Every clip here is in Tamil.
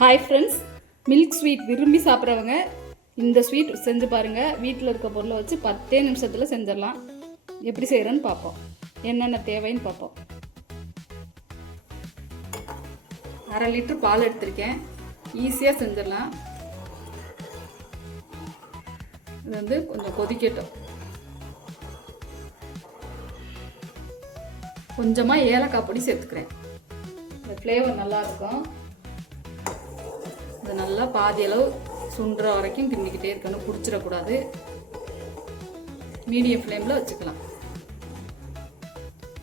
ஹாய் ஃப்ரெண்ட்ஸ் மில்க் ஸ்வீட் விரும்பி சாப்பிட்றவங்க இந்த ஸ்வீட் செஞ்சு பாருங்கள் வீட்டில் இருக்க பொருளை வச்சு பத்தே நிமிஷத்தில் செஞ்சிடலாம். எப்படி செய்கிறேன்னு பார்ப்போம். என்னென்ன தேவைன்னு பார்ப்போம். அரை லிட்டர் பால் எடுத்திருக்கேன். ஈஸியாக செஞ்சிடலாம். இது வந்து கொஞ்சம் கொதிக்கட்டும். கொஞ்சமாக ஏலக்காய் பொடி சேர்த்துக்கிறேன். இந்த ஃப்ளேவர் நல்லாயிருக்கும் இது நல்லா பாதி அளவு சுண்டுற வரைக்கும் கிண்டிக்கிட்டே இருக்கணும். பிடிச்சிடக்கூடாது. மீடியம் ஃப்ளேமில் வச்சுக்கலாம்.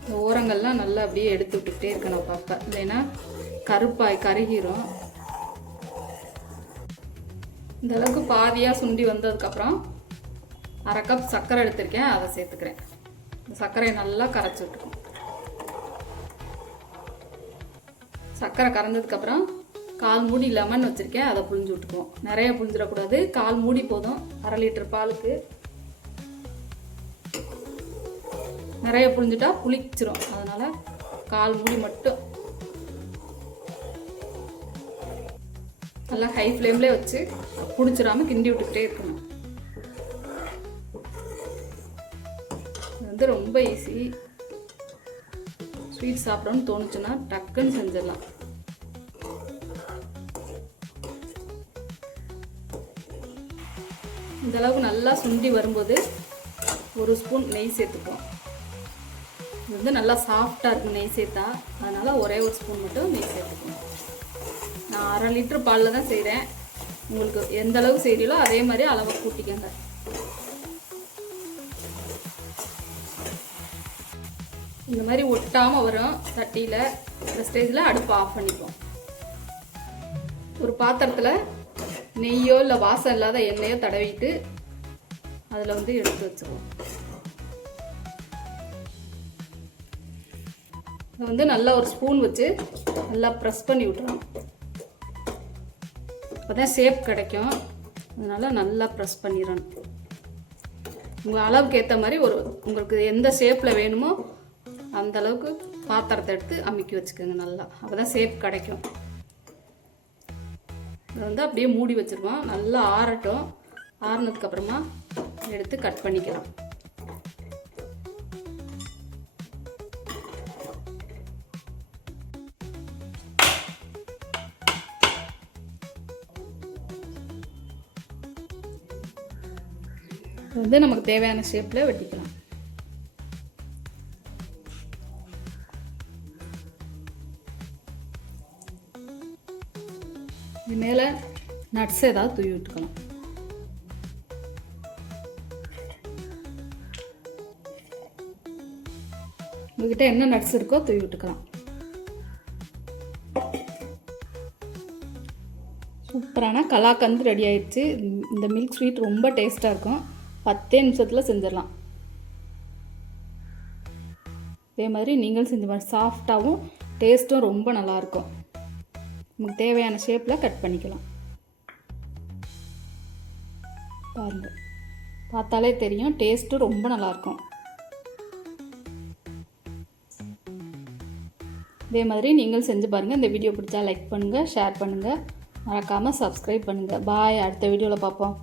இந்த ஓரங்கள்லாம் நல்லா அப்படியே எடுத்து விட்டுக்கிட்டே இருக்கணும் அப்பப்போ. இல்லைன்னா கருப்பாய் கருகிரும். இந்த அளவுக்கு பாதியாக சுண்டி வந்ததுக்கப்புறம் அரை கப் சர்க்கரை எடுத்திருக்கேன். அதை சேர்த்துக்கிறேன். இந்த சர்க்கரையை நல்லா கரைச்சி விட்டுக்கும் சர்க்கரை கறந்ததுக்கப்புறம் கால் மூடி லெமன் வச்சுருக்கேன் அதை புழிஞ்சு விட்டுக்குவோம். நிறைய புழிஞ்சிடக்கூடாது. கால் மூடி போதும். அரை லிட்டர் பாலுக்கு. நிறைய புழிஞ்சிட்டா புளிச்சிரும். அதனால் கால் மூடி மட்டும். நல்லா ஹை ஃப்ளேம்லேயே வச்சு பிடிச்சிடாம கிண்டி விட்டுக்கிட்டே இருக்கணும். இது வந்து ரொம்ப ஈஸி ஸ்வீட் சாப்பிடணும்னு தோணுச்சுன்னா டக்குன்னு செஞ்சிடலாம். இந்த அளவுக்கு நல்லா சுண்டி வரும்போது ஒரு ஸ்பூன் நெய் சேர்த்துப்போம். இது வந்து நல்லா சாஃப்டாக இருக்கும் நெய் சேர்த்தா. அதனால் ஒரே ஒரு ஸ்பூன் மட்டும் நெய் சேர்த்துக்கணும் நான் அரை லிட்ரு பாலில் தான் செய்கிறேன் உங்களுக்கு எந்த அளவுக்கு செய்கிறீங்களோ அதே மாதிரி அளவை கூட்டிக்கங்க. இந்த மாதிரி ஒட்டாமல் வரும் தட்டியில். இந்த ஸ்டேஜில் அடுப்பு ஆஃப் பண்ணிப்போம். ஒரு பாத்திரத்தில் நெய்யோ இல்லை வாசம் இல்லாத எண்ணெயோ தடவிட்டு அதில் வந்து எடுத்து வச்சுருவோம். இதை வந்து நல்லா ஒரு ஸ்பூன் வச்சு நல்லா ப்ரெஸ் பண்ணி விட்டுறோம் அப்போ தான் ஷேப் கிடைக்கும். அதனால் நல்லா ப்ரெஸ் பண்ணிடணும். உங்கள் அளவுக்கு ஏற்ற மாதிரி ஒரு உங்களுக்கு எந்த ஷேப்பில் வேணுமோ அந்த அளவுக்கு பாத்திரத்தை எடுத்து அமுக்கி வச்சுக்கோங்க நல்லா. அப்போ தான் ஷேப் கிடைக்கும். இதை வந்து அப்படியே மூடி வச்சுருவோம் நல்லா ஆறட்டும். ஆறினதுக்கப்புறமா எடுத்து கட் பண்ணிக்கலாம். இது வந்து நமக்கு தேவையான ஷேப்பில் வெட்டிக்கலாம். இது மேலே நட்ஸ் ஏதாவது தூவி விட்டுக்கலாம் உங்ககிட்ட என்ன நட்ஸ் இருக்கோ தூவி விட்டுக்கலாம். சூப்பரான கலாக்கந்து ரெடி ஆயிடுச்சு இந்த மில்க் ஸ்வீட் ரொம்ப டேஸ்ட்டாக இருக்கும். பத்தே நிமிஷத்தில் செஞ்சிடலாம். அதே மாதிரி நீங்கள் செஞ்ச மாதிரி சாஃப்டாகவும் டேஸ்ட்டும் ரொம்ப நல்லாயிருக்கும் நமக்கு தேவையான ஷேப்பில் கட் பண்ணிக்கலாம். பாருங்கள் பார்த்தாலே தெரியும் டேஸ்ட்டும் ரொம்ப நல்லாயிருக்கும் இதே மாதிரி நீங்கள் செஞ்சு பாருங்கள் இந்த வீடியோ பிடிச்சா லைக் பண்ணுங்கள் ஷேர் பண்ணுங்கள் மறக்காமல் சப்ஸ்கிரைப் பண்ணுங்கள் பாய் அடுத்த வீடியோவில் பார்ப்போம்.